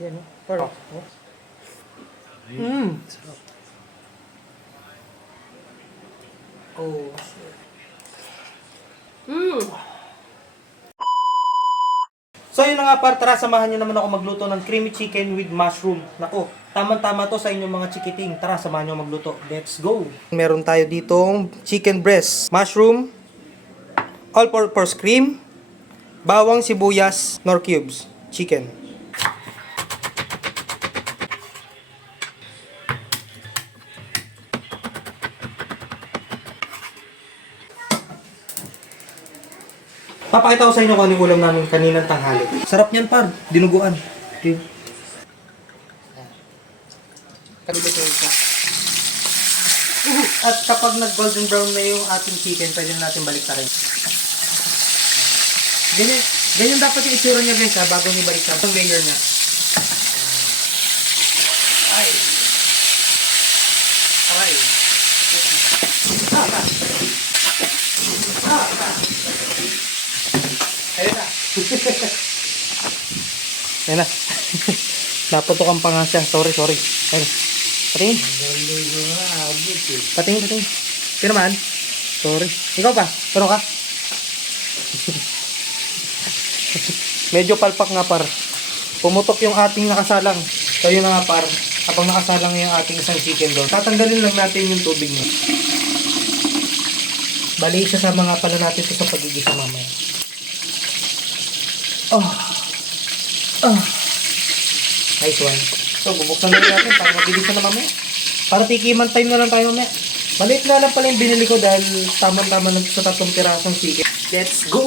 Yan, no? Parang, oh. Sarap. Oh, shit. So yun na nga par, tara samahan nyo naman ako magluto ng creamy chicken with mushroom. Nako, tama-tama to sa inyong mga chikiting. Tara, samahan nyo magluto. Let's go! Meron tayo ditong chicken breast, mushroom, all-purpose cream, bawang, sibuyas, nor cubes, chicken. Papakita ko sa inyo kung anong ulam namin kaninang tanghali. Sarap niyan par, dinuguan. Okay. At kapag nag-golden brown na yung ating chicken, pwede na natin baliktarin. Ganyan dapat yung itsura niya guys ha, bago niyo baliktarin. Ang layer niya. Ay. Aray. Ayun na. Ayun na. Naputok pa nga siya. Sorry. Ayun. Patingin. Patingin. Sino naman? Sorry. Ikaw pa? Pero ka? Medyo palpak nga par. Pumutok yung ating nakasalang. So yun na nga par. Habang nakasalang yung ating isang chicken doon, tatanggalin lang natin yung tubig niya. Bali, isasama nga pala natin ito sa pagigisa mamaya. Nice one. So, bubuksan na natin para magigisa na mamaya. Para tikiman time na lang tayo mamaya. Maliit na lang pala yung binili ko dahil tama-tama lang sa 3 pirasong chicken. Let's go!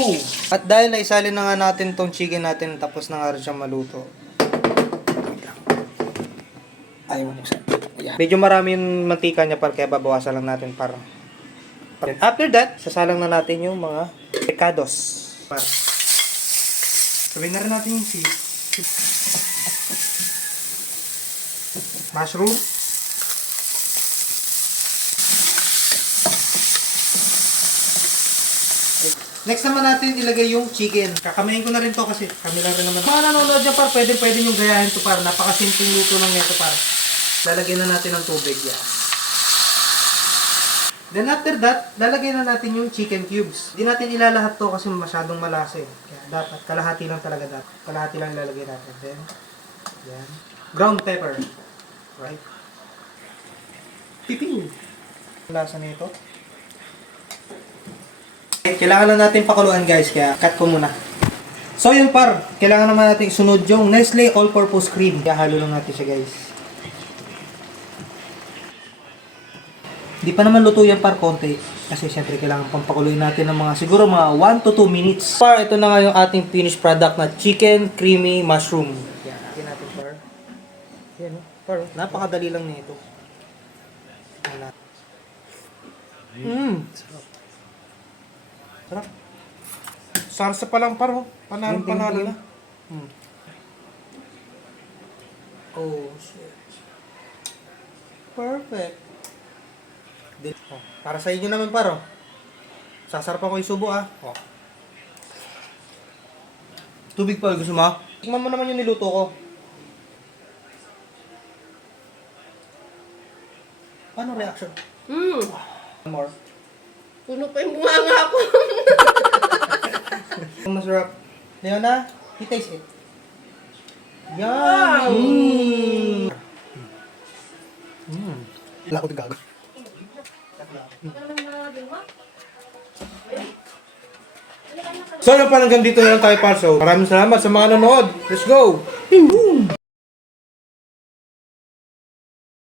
At dahil naisalin na nga natin tong chicken natin, tapos na nga rin siyang maluto. Ayaw mo nuksan. Medyo marami yung mantika niya kaya babawasan lang natin para. After that, sasalang na natin yung mga picados. Sabihin na rin natin yung mushroom. Next naman natin ilagay yung chicken. Kakamayin ko na rin to kasi kami lang rin naman. Mga nanonood dyan par, pwede nyo gayahin to par. Napakasimpleng luto lang nito par. Lalagyan na natin ng tubig yan. Then after that, lalagyan na natin yung chicken cubes. Hindi natin ilalahat to kasi masyadong malasa eh. Kaya dapat, kalahati lang talaga dapat. Kalahati lang ilalagay natin. Then, yan. Ground pepper. Right? Piping. Lasa na ito. Kailangan lang natin pakuluan guys, kaya cut ko muna. So yun par, kailangan naman natin sunod yung Nestle All-Purpose Cream. Kaya halo lang natin siya guys. Di pa naman luto yan par, konti. Kasi syempre kailangan pang pakuluin natin ng mga siguro mga 1 to 2 minutes. Par, ito na nga yung ating finished product na chicken creamy mushroom. Yan, atin natin par. Yan par, napakadali lang nito. Sarap. Sarap. Sarsa pa lang par, oh. Panalo na. Oh, shit. Perfect. Para sa inyo naman paro. Sasarap ako isubo ah. Tubig pa, gusto mo? Tikman mo naman yung niluto ko. Ano reaction? More. Puno pa yung bunganga ko. Ang masarap. Leona, you taste it. Wow! Wala ko gago. So, yun pa hanggang dito na lang tayo, Parso. Maraming salamat sa mga nanonood. Let's go!